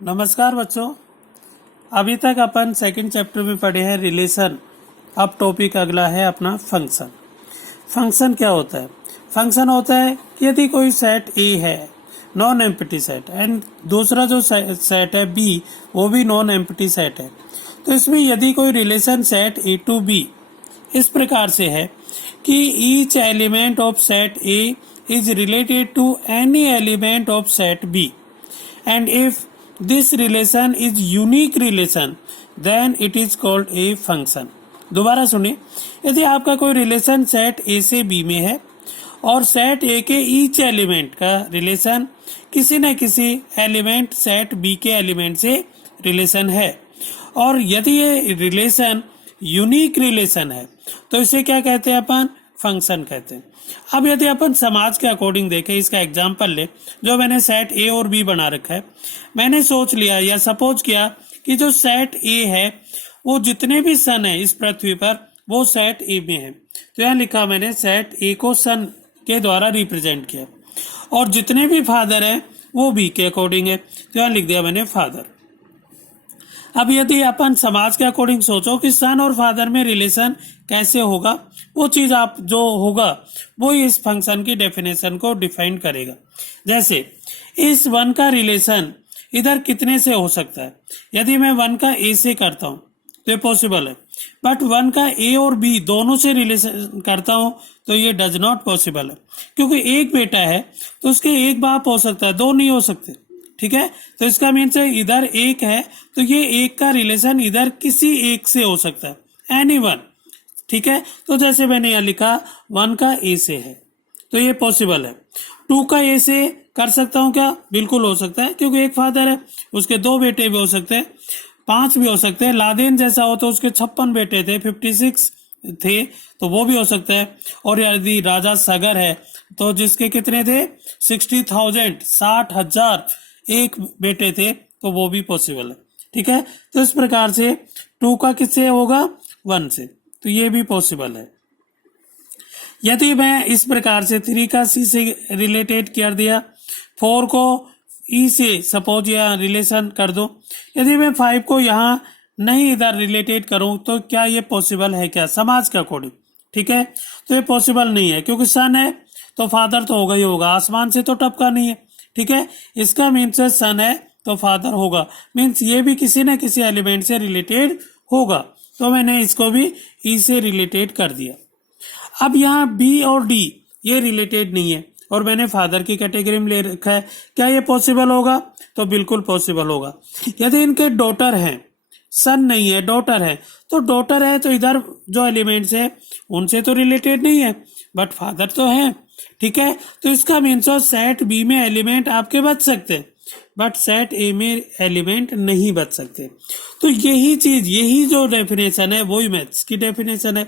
नमस्कार बच्चों। अभी तक अपन सेकंड चैप्टर में पढ़े हैं रिलेशन। अब टॉपिक अगला है अपना फंक्शन। फंक्शन क्या होता है? फंक्शन होता है कि यदि कोई सेट ए है, नॉन एम्प्टी सेट, एंड दूसरा जो सेट है बी, वो भी नॉन एम्प्टी सेट है, तो इसमें यदि कोई relation set A to B इस प्रकार से है कि each element of set A is related to any element of set B, and if this relation is unique relation then it is called a function। दोबारा सुनिए, यदि आपका कोई रिलेशन सेट ए से बी में है और सेट ए के ईच एलिमेंट का रिलेशन किसी न किसी एलिमेंट सेट बी के एलिमेंट से रिलेशन है, और यदि ये रिलेशन यूनिक रिलेशन है तो इसे क्या कहते हैं? अपन फंक्शन कहते हैं। अब यदि अपन समाज के अकॉर्डिंग देखें, इसका एग्जांपल ले, जो मैंने सेट ए और बी बना रखा है, मैंने सोच लिया या सपोज किया कि जो सेट ए है वो जितने भी सन है इस पृथ्वी पर वो सेट ए में है, तो यहाँ लिखा मैंने सेट ए को सन के द्वारा रिप्रेजेंट किया, और जितने भी फादर है वो बी के अकॉर्डिंग है, तो यहाँ लिख दिया मैंने फादर। अब यदि अपन समाज के अकॉर्डिंग सोचो कि सन और फादर में रिलेशन कैसे होगा, वो चीज आप जो होगा वो इस फंक्शन की डेफिनेशन को डिफाइन करेगा। जैसे इस वन का रिलेशन इधर कितने से हो सकता है? यदि मैं वन का ए से करता हूं तो ये पॉसिबल है, बट वन का ए और बी दोनों से रिलेशन करता हूं तो ये डज नॉट पॉसिबल है, क्योंकि एक बेटा है तो उसके एक बाप हो सकता है, दो नहीं हो सकते। ठीक है, तो इसका मीन्स है इधर एक है तो ये एक का रिलेशन इधर किसी एक से हो सकता है, एनी वन। ठीक है, तो जैसे मैंने यहाँ लिखा वन का ए से है तो ये पॉसिबल है। टू का ए से कर सकता हूँ क्या? बिल्कुल हो सकता है, क्योंकि एक फादर है, उसके दो बेटे भी हो सकते हैं, 5 भी हो सकते हैं। लादेन जैसा हो तो उसके 56 बेटे थे, 56 थे, तो वो भी हो सकता है। और यदि राजा सगर है तो जिसके कितने थे? 60,000, 60,000 एक बेटे थे, तो वो भी पॉसिबल है। ठीक है, तो इस प्रकार से 2 का किससे होगा? 1 से, तो ये भी पॉसिबल है। यदि मैं इस प्रकार से 3 का सी से रिलेटेड कर दिया, 4 को ई से सपोज या रिलेशन कर दो, यदि मैं 5 को यहाँ नहीं इधर रिलेटेड करूं तो क्या ये पॉसिबल है क्या समाज के अकॉर्डिंग? ठीक है, तो ये पॉसिबल नहीं है, क्योंकि सन है तो फादर तो होगा ही होगा, आसमान से तो टपका नहीं है। ठीक है, इसका मीन्स सन है तो फादर होगा, मीन्स ये भी किसी न किसी एलिमेंट से रिलेटेड होगा, तो मैंने इसको भी ई से रिलेटेड कर दिया। अब यहाँ बी और डी ये रिलेटेड नहीं है और मैंने फादर की कैटेगरी में ले रखा है, क्या ये पॉसिबल होगा? तो बिल्कुल पॉसिबल होगा। यदि इनके डॉटर हैं, सन नहीं है डॉटर है, तो डॉटर है तो इधर जो एलिमेंट्स है उनसे तो रिलेटेड नहीं है, बट फादर तो है। ठीक है, तो इसका मीन्स सेट बी में एलिमेंट आपके बच सकते हैं, बट सेट ए में एलिमेंट नहीं बच सकते। तो यही चीज, यही जो डेफिनेशन है वही मैथ्स की डेफिनेशन है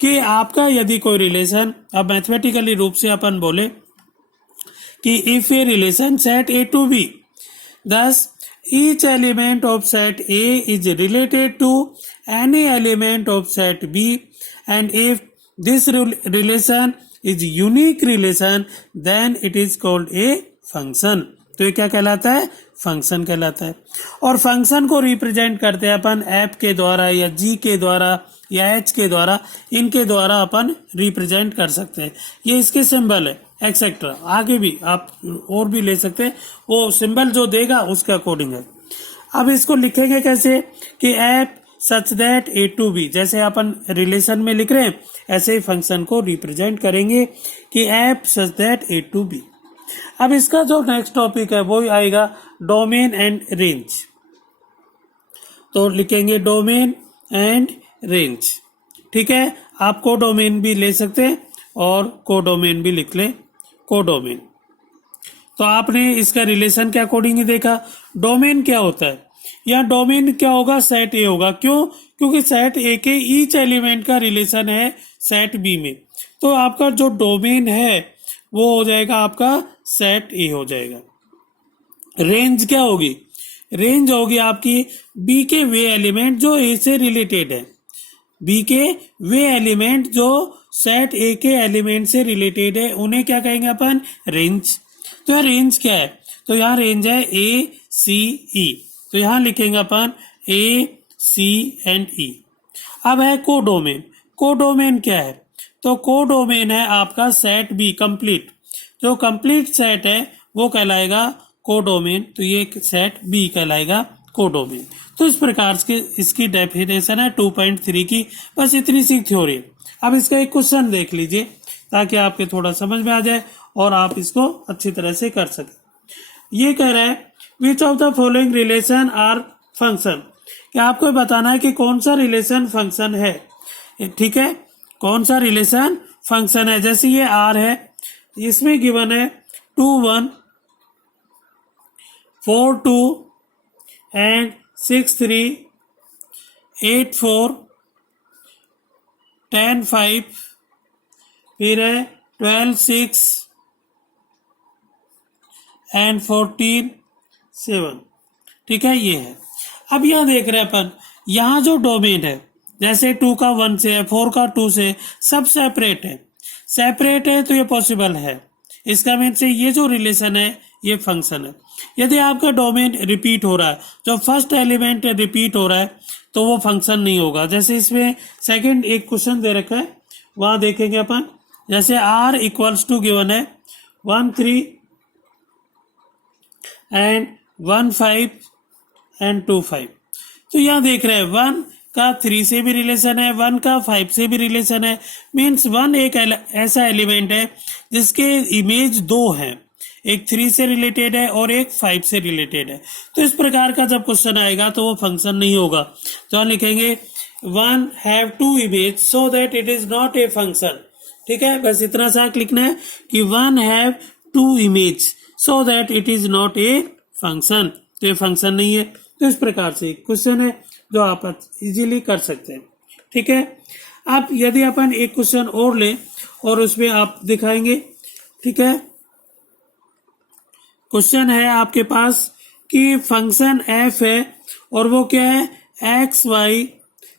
कि आपका यदि कोई रिलेशन, अब मैथमेटिकली रूप से अपन बोले कि if a relation set A to B, thus each element of set A is related to any element of set B, and if this relation is unique relation then it is called a function। तो ये क्या कहलाता है? Function कहलाता है। और function को represent करते हैं अपन एफ के द्वारा या जी के द्वारा या एच के द्वारा, इनके द्वारा अपन रिप्रेजेंट कर सकते हैं। ये इसके सिंबल है, एक्सेट्रा। आगे भी आप और भी ले सकते हैं, वो सिंबल जो देगा उसके अकॉर्डिंग है। अब इसको लिखेंगे कैसे कि f such that A to B, जैसे अपन रिलेशन में लिख रहे हैं ऐसे ही फंक्शन को रिप्रेजेंट करेंगे कि f such that A to B. अब इसका जो नेक्स्ट टॉपिक है वो आएगा डोमेन एंड रेंज। तो लिखेंगे डोमेन एंड रेंज। ठीक है, आप कोडोमेन भी ले सकते हैं और कोडोमेन भी लिख ले, कोडोमेन। तो आपने इसका रिलेशन के अकॉर्डिंग ही देखा। डोमेन क्या होता है? यहाँ डोमेन क्या होगा? सेट ए होगा। क्यों? क्योंकि सेट ए के ईच एलिमेंट का रिलेशन है सेट बी में, तो आपका जो डोमेन है वो हो जाएगा आपका सेट ए हो जाएगा। रेंज क्या होगी? रेंज होगी आपकी बी के वे एलिमेंट जो ए से रिलेटेड है, बी के वे एलिमेंट जो सेट ए के एलिमेंट से रिलेटेड है, उन्हें क्या कहेंगे अपन? रेंज। तो यार रेंज क्या है? तो यहाँ रेंज है ए सी ई। तो यहाँ लिखेंगे अपन ए सी एंड ई। अब है कोडोमेन। कोडोमेन क्या है? तो कोडोमेन है आपका सेट बी कंप्लीट। जो कंप्लीट सेट है वो कहलाएगा कोडोमेन। तो ये सेट बी कहलाएगा कोडोमेन। तो इस प्रकार से इसकी डेफिनेशन है 2.3 की। बस इतनी सी थ्योरी। अब इसका एक क्वेश्चन देख लीजिए ताकि आपके थोड़ा समझ में आ जाए और आप इसको अच्छी तरह से कर सकें। ये कह रहा है which of the following relation are function, कि आपको बताना है कि कौन सा रिलेशन फंक्शन है। ठीक है, कौन सा रिलेशन फंक्शन है। जैसे ये आर है, इसमें गिवन है 2 1 4 2 एंड 6 3 8 4 10 5, फिर है 12 6 एंड 14 7। ठीक है, ये है। अब यहाँ देख रहे हैं अपन, यहाँ जो डोमेन है जैसे 2 का 1 से है, 4 का 2 से, सब सेपरेट है। सेपरेट है तो ये पॉसिबल है। इसका मीन से ये जो रिलेशन है ये फंक्शन है। यदि आपका डोमेन रिपीट हो रहा है, जो फर्स्ट एलिमेंट रिपीट हो रहा है, तो वो फंक्शन नहीं होगा। जैसे इसमें सेकंड एक क्वेश्चन दे रखा है, वहां देखेंगे अपन। जैसे r इक्वल्स टू गिवन है 1 3 एंड 1 5 एंड 2 5। तो यहाँ देख रहे हैं 1 का 3 से भी रिलेशन है, 1 का 5 से भी रिलेशन है। मीन्स 1 एक ऐसा एलिमेंट है जिसके इमेज 2 है, एक 3 से रिलेटेड है और एक 5 से रिलेटेड है। तो इस प्रकार का जब क्वेश्चन आएगा तो वो फंक्शन नहीं होगा। तो हम लिखेंगे 1 have 2 image so that it is not a function. ठीक है, बस इतना सा लिखना है कि 1 have 2 image so that it is not a function. तो ये फंक्शन नहीं है। तो इस प्रकार से क्वेश्चन है जो आप इजीली कर सकते हैं। ठीक है, अब यदि अपन एक क्वेश्चन और ले और उसमें आप दिखाएंगे। ठीक है, क्वेश्चन है आपके पास कि फंक्शन एफ है और वो क्या है, x y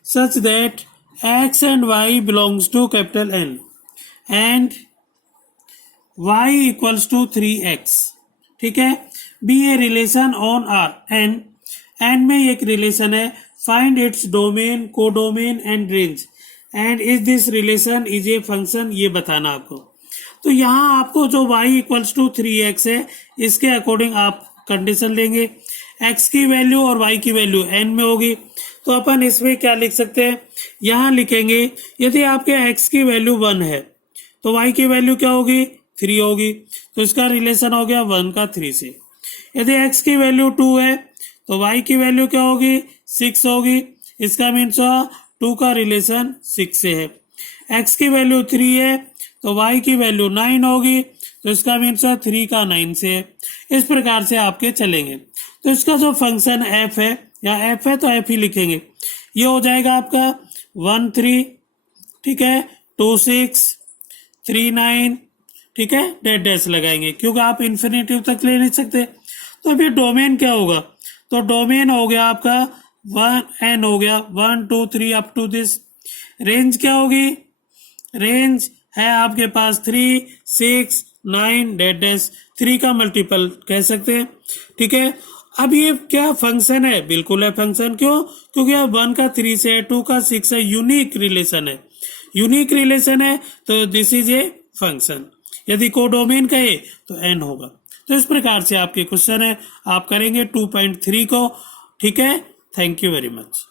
such that x and y belongs to capital N and y equals to 3x। ठीक है, be a relation on R N. N में एक रिलेशन है, find its domain, codomain and range and is this relation is a function. ये बताना आपको। तो यहाँ आपको जो y इक्वल्स टू 3x है, इसके अकॉर्डिंग आप कंडीशन लेंगे। x की वैल्यू और y की वैल्यू n में होगी। तो अपन इसमें क्या लिख सकते हैं, यहाँ लिखेंगे यदि आपके x की वैल्यू 1 है तो y की वैल्यू क्या होगी, 3 होगी। तो इसका रिलेशन हो गया 1 का 3 से। यदि x की वैल्यू 2 है तो y की वैल्यू क्या होगी, 6 होगी। इसका मीन्स 2 का रिलेशन 6 से है। x की वैल्यू 3 है तो y की वैल्यू 9 होगी। तो इसका मीन्स 3 का 9 से है। इस प्रकार से आपके चलेंगे। तो इसका जो फंक्शन f है, या f है तो f ही लिखेंगे। ये हो जाएगा आपका 1 3, ठीक है, 2 6 3 9, ठीक है, डैश लगाएंगे क्योंकि आप इन्फिनिटिव तक ले नहीं सकते। तो फिर डोमेन क्या होगा, तो डोमेन हो गया आपका 1n हो गया 1 2 3 अप टू दिस। रेंज क्या होगी, रेंज है आपके पास 3 6 9 डैश 3 का मल्टीपल कह सकते हैं। ठीक है, अब ये क्या फंक्शन है, बिल्कुल है फंक्शन। क्यों, क्योंकि अब 1 का 3 से है, 2 का 6 है, यूनिक रिलेशन है। यूनिक रिलेशन है तो दिस इज ए फंक्शन। यदि कोडोमेन कहे तो n होगा। तो इस प्रकार से आपके क्वेश्चन है, आप करेंगे 2.3 को। ठीक है, थैंक यू वेरी मच।